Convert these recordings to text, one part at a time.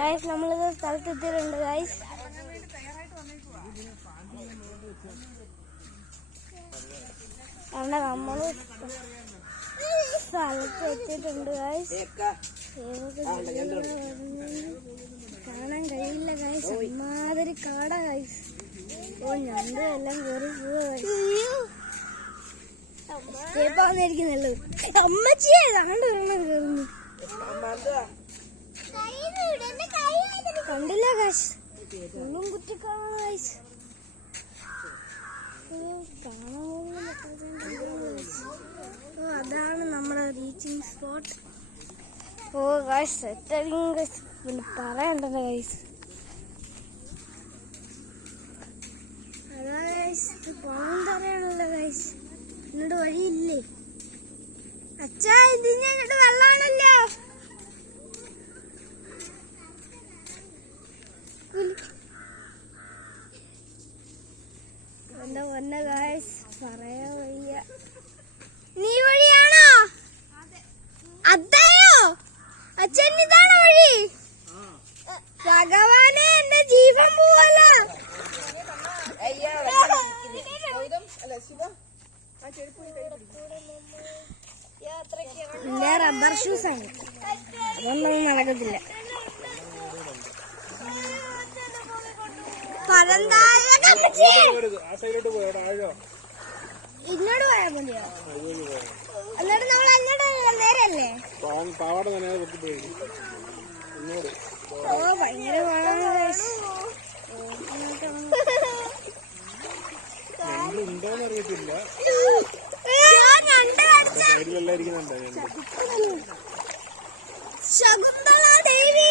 Guys നമ്മളിത് സ്ഥലത്തെത്തിയിട്ടുണ്ട് guys. കാരണം നമ്മള് സ്ഥലത്ത് എത്തിയിട്ടുണ്ട് ഗൈസ്. കാണാൻ കഴിയില്ല ഗൈസ്, അമ്മാതിരി കാടാ ഗൈസ്. ഓ ഞണ്ടും എല്ലാം കയറി പോവാന്നിരിക്കുന്നുള്ളൂ. അമ്മച്ചിയെ കണ്ടു കയറുന്നു കണ്ടില്ല ഗൈസ്. ഒന്നും കുറ്റിക്കാണ ഗൈസ്. അതാണ് നമ്മുടെ റീച്ചിങ് സ്പോട്ട്. ഓ ഗൈസ് സെറ്റായിരിക്കും ഗൈസ്, പിന്നെ പറയണ്ടല്ലോ ഗൈസ്. അതാ ഗൈസ് പോകാൻ പറയാണല്ലോ ഗൈസ്. എന്നോട് വഴിയില്ലേ അച്ഛാ? ഇതിന് എന്നോട് വെള്ളാണല്ലോ. എന്താ പൊന്ന ഗൈസ്, പറയാ വയ്യ. നീ വഴിയാണോ? അതെയോ അച്ഛൻ? ഇതാണോ വഴി? ഭഗവാനെ എന്റെ ജീവൻ പോവല്ലോ. എന്റെ റബ്ബർ ഷൂസ് ആണ്, അതൊന്നും നടക്കത്തില്ല. ഇങ്ങോട്ട് പോയാ മതിയോ? എന്നിട്ട് നമ്മൾ അങ്ങോട്ട് നേരല്ലേ? ഓ ഭയങ്കര ഉണ്ടോന്നറിയത്തില്ല. ശകുന്തള ദേവി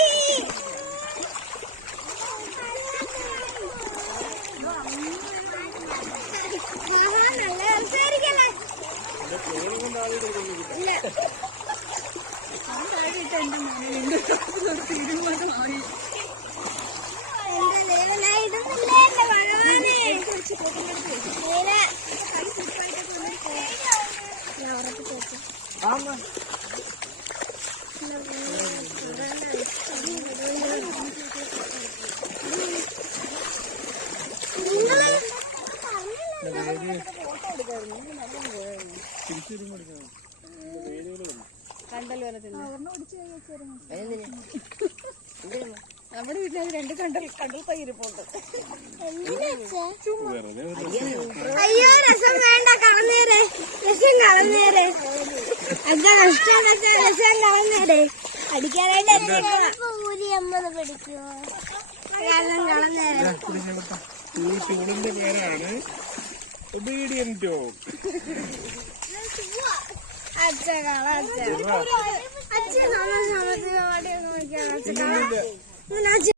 നമ്മുടെ വീട്ടിൽ രണ്ട് കണ്ടൽ തൈരിപ്പുണ്ട്. അയ്യോ രസം വേണ്ട, കളന്നേരെ. രസം കളന്നേരെ. എന്താ കഷ്ടം വെച്ചാൽ രസം കളന്നേരെ. അടിക്കാനായിട്ട് ഊരി അമ്മ പിടിക്കുമോ? കളന്നേരെ. ചൂടിന്റെ പേരാണ് ഒബീഡിയന്റ് ഡോഗ്. അച്ഛ കള അച്ഛ അച്ഛൻ